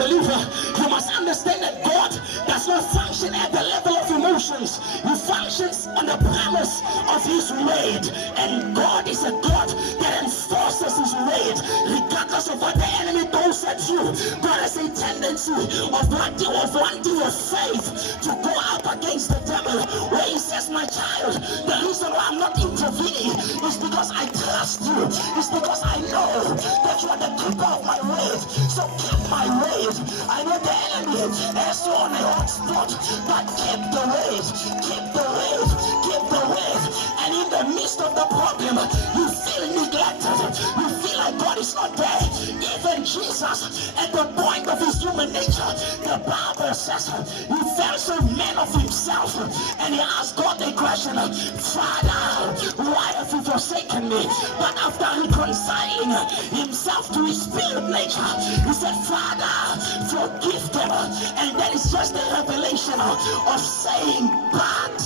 believer, you must understand that God does not function at the level of emotions. He functions on the premise of his word. And God is a God that enforces his word regardless of what the enemy throws at you. God has a tendency of wanting your faith to go up against the devil, where he says, my child, the reason why I'm not intervening is because I trust you. It's because I know that you are the keeper of my word. So keep my word. I know the enemy has you on a hot spot, but keep the word. Keep the word. Keep the word. And in the midst of the problem, you feel neglected. You feel like God is not there. Even Jesus, at the point of his human nature, the Bible says he felt so man of himself, and he asked God a question, Father, why have you forsaken me? But after reconciling himself to his spirit nature, he said, Father, forgive them. And that is just a revelation of saying, but